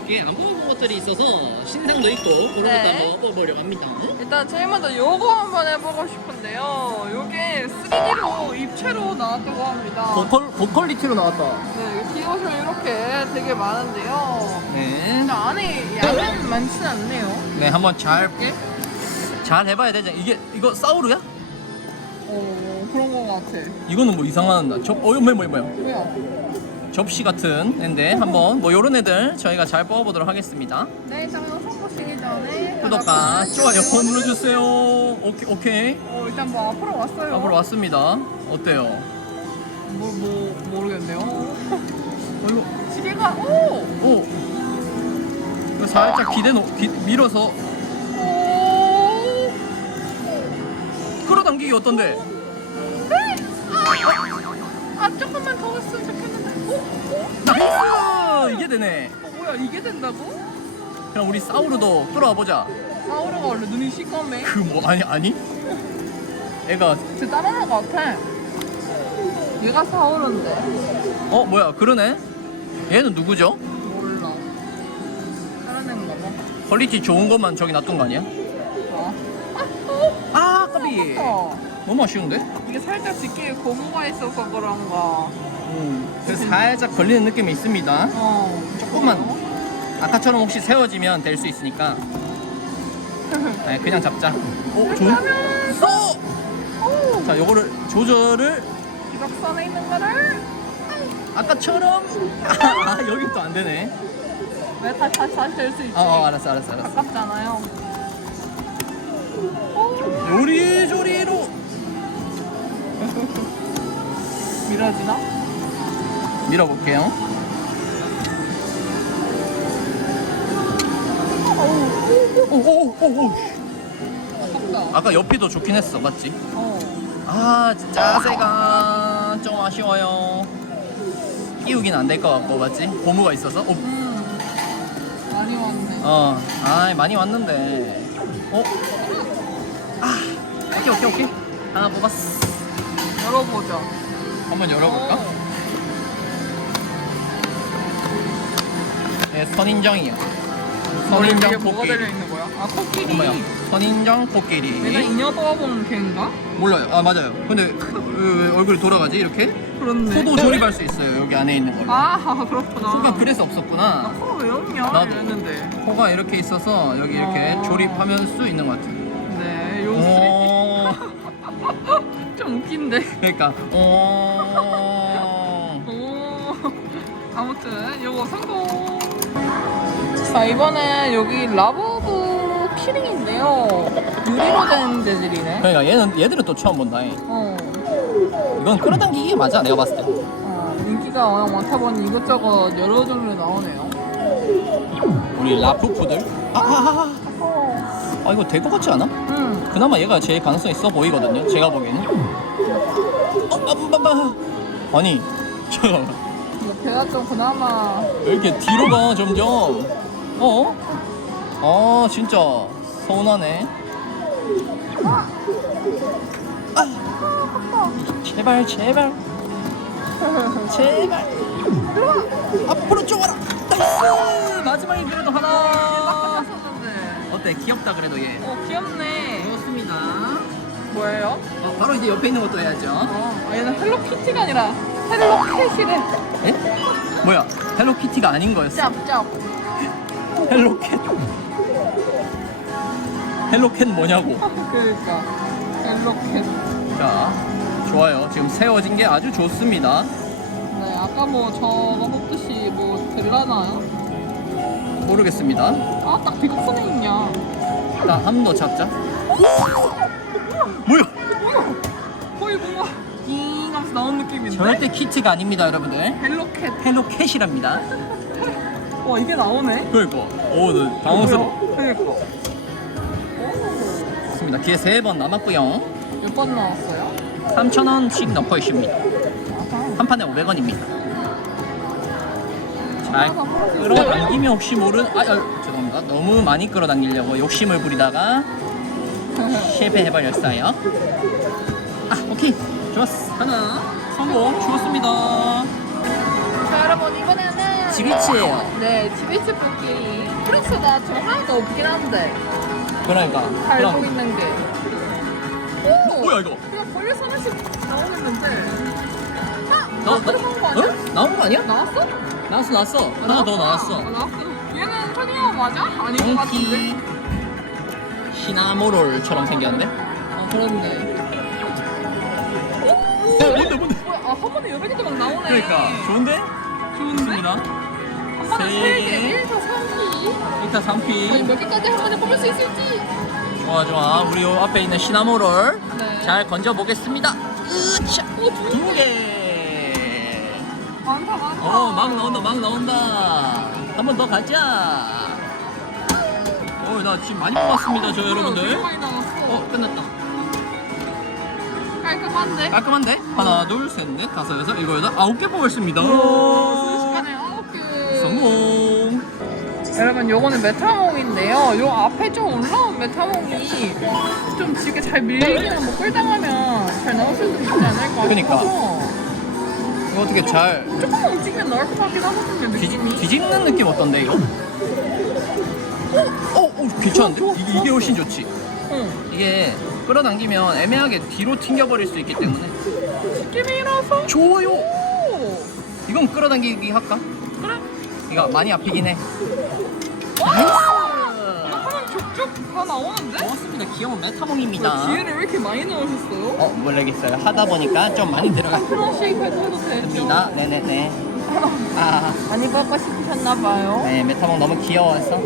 게임 안 먹어본 것들이 있어서 신상도 있고 그런 네. 것도 먹어보려고 합니다. 일단 제일 먼저 요거 한번 해보고 싶은데요. 요게 3D로 입체로 나왔다고 합니다. 고퀄, 고퀄리티로 나왔다. 네, 기호실 이렇게 되게 많은데요. 네. 근데 안에 양은 많진 않네요. 네, 한번 잘, 잘 해봐야 되지. 이게, 이거 사우루야? 어, 그런 거 같아. 이거는 뭐 이상한, 접, 어, 뭐야, 뭐야, 뭐야. 뭐야? 접시 같은 앤데 한번 뭐 요런 애들 저희가 잘 뽑아보도록 하겠습니다. 네, 자, 영상 보시기 전에 구독과 다 좋아요 눌러주세요. 오케이, 오케이. 어, 일단 뭐 앞으로 왔어요. 앞으로 왔습니다. 어때요? 뭐, 뭐, 모르겠네요. 어, 이거, 시계가, 오! 오! 이거 살짝 기대 놓, 기, 밀어서 오! 끌어당기기 어떤데? 아, 조금만 더 왔으면 좋겠는데. 나이스! 이게 되네. 어, 뭐야, 이게 된다고? 그럼 우리 사우루도 끌어와 보자. 사우르가 원래 눈이 시꺼매. 그 뭐 아니 아니? 애가 쟤 따라할 것 같아. 얘가 사오르인데. 어 뭐야 그러네? 얘는 누구죠? 몰라. 다른 애인가 봐. 퀄리티 좋은 것만 저기 놔둔 거 아니야? 아. 아 까비. 어. 너무 아쉬운데? 이게 살짝 뒷기에 고무가 있어서 그런가. 음. 그래서 살짝 걸리는 느낌이 있습니다. 어. 조금만. 아까처럼 혹시 세워지면 될 수 있으니까. 네, 그냥 잡자. 오, 좋은. 써! 오! 자, 요거를 조절을 기각선에 있는 거를. 아까처럼. 아, 여기 또 안 되네. 왜 다시 다시 다시 될 수 있지? 어, 어, 알았어, 알았어, 알았어. 가깝잖아요. 오! 요리조리로. 밀어지나? 밀어볼게요. 오오오오. 아깝다. 아까 옆이 더 좋긴 했어, 맞지? 어. 아, 진짜 자세가 좀 아쉬워요. 끼우긴 안 될 것 같고, 맞지? 고무가 있어서. 오, 음. 많이 왔네. 어, 아, 많이 왔는데. 어? 아, 오케이, 오케이, 오케이. 하나 뽑았어. 열어보자. 한번 열어볼까? 어. 네, 선인장이요. 위에 선인장 뭐가 코끼리. 달려있는 거야? 아, 코끼리. 뭐야? 선인장 코끼리. 내가 인여 뽑아본 걔인가? 몰라요. 아 맞아요. 근데 왜 얼굴이 돌아가지 이렇게? 그렇네. 코도 조립할 수 있어요. 여기 안에 있는 거. 아, 그렇구나. 순간 그래서 없었구나. 코가 왜 없냐? 나도. 이랬는데. 코가 이렇게 있어서 여기 이렇게 어. 조립하면 수 있는 것 같아요. 네, 요 오. 3D 좀 웃긴데. 그러니까. 오. 오. 아무튼 요거 성공. 자 이번엔 여기 라부부 키링인데요. 유리로 된 재질이네. 그러니까 얘는 얘들은 또 처음 본다. 어. 이건 끌어당기기 맞아. 내가 봤을 때. 어, 인기가 워낙 많다 보니 이것저것 여러 종류 나오네요. 우리 라푸푸들. 아, 아, 아, 어. 아. 아 이거 될 것 같지 않아? 음. 그나마 얘가 제일 가능성 있어 보이거든요. 제가 보기에는. 어, 아, 아, 아. 아니, 잠깐만. 배가 좀 그나마 왜 이렇게 뒤로 가 점점? 어? 아 진짜 서운하네. 아. 제발 제발 제발 앞으로 쪼아라. 나이스 마지막에 그래도 하나. 어때 귀엽다 그래도 얘. 어 귀엽네. 좋습니다. 뭐예요? 어, 바로 이제 옆에 있는 것도 해야죠. 어, 아, 얘는 헬로키티가 아니라 헬로캣이래. 에? 뭐야? 헬로키티가 아닌 거였어. 짭짭. 헬로캣. 헬로캣 뭐냐고. 그러니까 헬로캣. 자, 좋아요. 지금 세워진 게 아주 좋습니다. 네, 아까 뭐 저거 뽑듯이 뭐 될라나요? 모르겠습니다. 아, 딱 대각선에 있냐? 자, 한번더 잡자. 뭐야? 뭐야? 거의 뭔가 잉 하면서 나온 느낌인데? 절대 키트가 아닙니다, 여러분들. 헬로캣. 헬로캣이랍니다. 와, 이게 나오네? 그러니까. 오, 네, 당황스러워. 그러니까. 좋습니다. 기회 세 번 남았고요. 몇 번 나왔어요? 3,000원씩 넣고 있습니다. 아하. 한 판에 500원입니다. 잘 아, 끌어당기면 혹시 모르는 아, 아 죄송합니다. 너무 많이 끌어당기려고 욕심을 부리다가 실패해버렸어요. 아, 오케이. 좋았어. 하나 성공. 좋았습니다. 자, 여러분, 이번에는 지비치예요. 네, 지비치 뽑기. 그래서 나저 하나도 없긴 한데. 그러니까. 달고 그럼 있는 게. 오! 뭐야 이거? 그냥 벌레 하나씩 나오겠는데. 아! 나, 들어간 거 아니야? 어? 나온 거 아니야? 나왔어? 나왔어 나왔어. 하나 더 나왔어. 아, 나왔어. 얘는 선이야 맞아? 아닌 것 같은데. 시나모롤처럼 생겼는데? 아, 그렇네. 여러 개도 막 나오네. 그러니까 좋은데? 좋은데? 좋습니다. 한 번에 세세 개. 개, 1, 4, 3기. 일단 아니, 3피. 몇 개까지 한 번에 뽑을 수 있을지. 좋아 좋아. 우리 요 앞에 있는 시나모롤 네. 잘 건져 보겠습니다. 으차. 오, 두 두 개. 개. 많다, 많다. 어, 막 나온다, 막 나온다. 한 번 더 가자. 어, 나 지금 많이 뽑았습니다, 저 여러분들. 되게 많이 나왔어. 어, 끝났다. 깔끔한데? 깔끔한데? 하나, 둘, 셋, 넷, 다섯, 여섯, 일곱, 여덟, 아홉 개 뽑았습니다. 순식간에 아홉 개. 성공. 여러분 요거는 메타몽인데요. 요 앞에 좀 올라온 메타몽이 좀 지게 잘 밀리면 뭐 꿀당하면 잘 나올 수도 있지 않을까 그니까. 싶어서 이거 어떻게 잘 조금만 움직이면 나올 것 같긴 하거든요 뒤집, 느낌이. 뒤집는 느낌 어떤데, 이거? 어, 어, 어 괜찮은데? 이게, 이게 훨씬 좋지. 응. 이게 끌어당기면 애매하게 뒤로 튕겨버릴 수 있기 때문에. 느낌이라서 좋아요. 오. 이건 끌어당기기 할까? 그래. 이거 많이 아프긴 해. 하면 족족 다 나오는데? 고맙습니다. 귀여운 뭐 메타몽입니다. 기회를 왜 이렇게 많이 넣으셨어요? 어, 모르겠어요. 하다 보니까 좀 많이 들어갔습니다. 하나씩 해도 되죠? 네네네. 아, 많이 먹고 싶으셨나봐요. 네, 메타몽 너무 귀여워서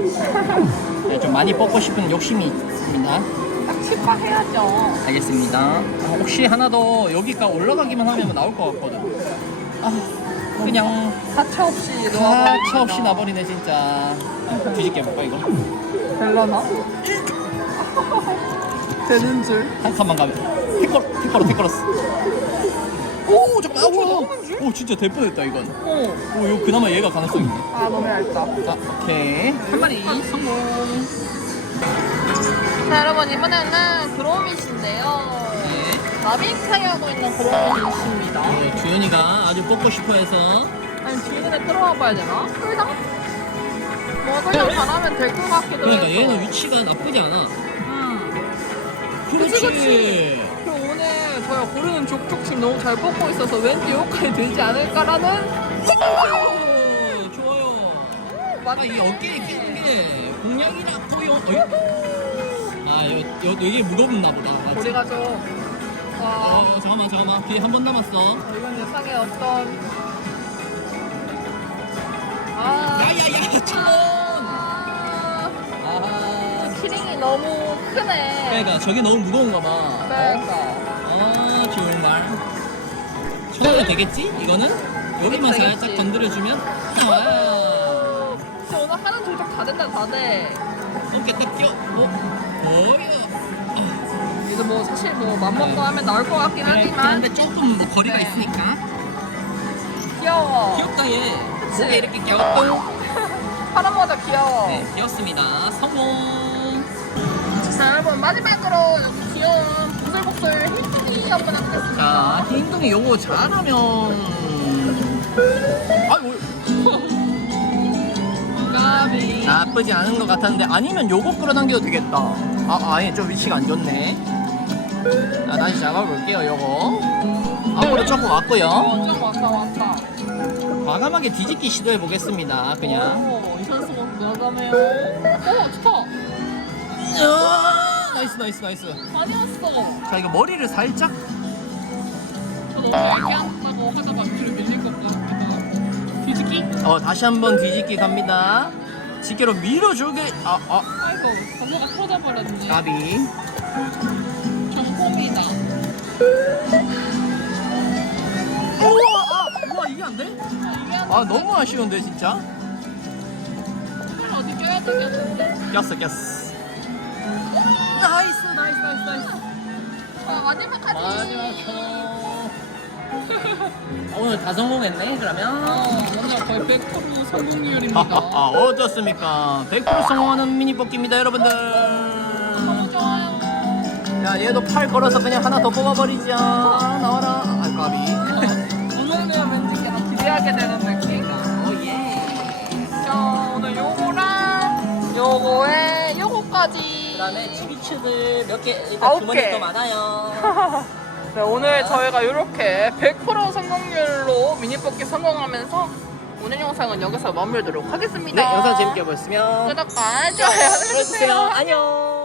네, 좀 많이 뽑고 싶은 욕심이 있습니다. 딱 치과해야죠. 알겠습니다. 아, 혹시 하나 더 여기가 올라가기만 하면 나올 것 같거든. 아, 그냥 사차 없이 가차 없이 나버리네 진짜. 뒤집게 해볼까 이거? 될라나? 되는 줄. 한 칸만 가면. 티커, 티커로 티커로스. 오, 잠깐. 아, 우와. 오, 진짜 될 뻔했다 이건. 어. 오, 이거 그나마 얘가 가능성 있네. 아 너무 얇다. 자, 오케이. 한 마리 성공. 자 여러분 이번에는 그로밋인데요. 네. 나빙타이 하고 있는 그로밋입니다. 네, 주연이가 아주 뽑고 싶어 해서 아니 주인에 끌어와 봐야 되나? 끌당? 뭐 그냥 잘하면 될 것 같기도 그러니까 해서. 얘는 위치가 나쁘지 않아. 응. 그렇지. 그치, 그치. 그리고 오늘 저희가 고르는 족족 지금 너무 잘 뽑고 있어서 왠지 여기까지 되지 않을까라는 오, 좋아요. 아, 맞네. 이 어깨에 끼는 게 공략이냐. 어이? 아, 여, 여, 이게 무겁나 보다. 맞지? 우리가 좀 와, 어, 잠깐만, 잠깐만. 뒤에 한 번 남았어. 어, 이건 예상의 어떤 아, 야 야 야, 천 원. 아, 아, 키링이 너무 크네. 그러니까 저게 너무 무거운가 봐. 그러니까. 아, 정말. 천 원이 되겠지? 이거는 여기만 되겠지. 살짝 건드려주면 나와요. 진짜 오늘 하는 조작 다 된다 다 돼. 어깨 딱 끼워. 어, 뭐야? 이거 뭐 사실 뭐 맘먹고 하면 나올 것 같긴 하지만 근데 조금 뭐 거리가 네. 있으니까. 귀여워. 귀엽다 얘. 그치? 목에 이렇게 귀엽고. 파란 모자 귀여워. 네, 귀엽습니다. 성공. 자 여러분 마지막으로 여기 귀여운 보슬보슬 힐링이 한번 하겠습니다. 자, 흰둥이 요거 잘하면. 아이고. 까비. 나쁘지 않은 것 같았는데 아니면 요거 끌어당겨도 되겠다. 아, 아예 좀 위치가 안 좋네. 자, 다시 잡아볼게요, 요거. 앞으로 조금 왔고요. 어, 좀 왔다 왔다. 과감하게 뒤집기 시도해 보겠습니다. 그냥. 오, 이선수 나가네요. 오, 좋다. 으아, 나이스, 나이스, 나이스. 많이 왔어. 자, 이거 머리를 살짝. 저 너무 얇게 한다고 하다가 뒤로 밀릴 것 같기도. 뒤집기? 어, 다시 한번 뒤집기 갑니다. 집게로 밀어주게. 아, 아, 아이고, 번호가 터져 버렸네. 까비. 경pom이다. 우와, 아, 우와, 이게 안 돼? 아, 너무 아쉬운데, 진짜. 손을 어디 껴야 되겠는데? 꼈어, 꼈어. 나이스, 나이스, 나이스, 나이스. 자, 마지막까지. 마지막 초. 아, 어, 오늘 다 성공했네 그러면 아, 오늘 거의 100% 성공률입니다. 하하하, 어, 어떻습니까? 100% 성공하는 미니 뽑기입니다, 여러분들. 야, 얘도 팔 걸어서 그냥 하나 더 뽑아버리자. 나와라. 알까비. 오늘은 왠지 그냥 기대하게 되는 느낌이야. 오예. 자, 오늘 요거랑 요거에 요거까지. 그다음에 치비츠들 몇개 일단 아홉 주머니 개. 많아요. 네, 오늘 저희가 이렇게 100% 성공률로 미니 뽑기 성공하면서 오늘 영상은 여기서 마무리하도록 하겠습니다. 네, 영상 재밌게 보셨으면 구독과 좋아요 눌러주세요. 안녕.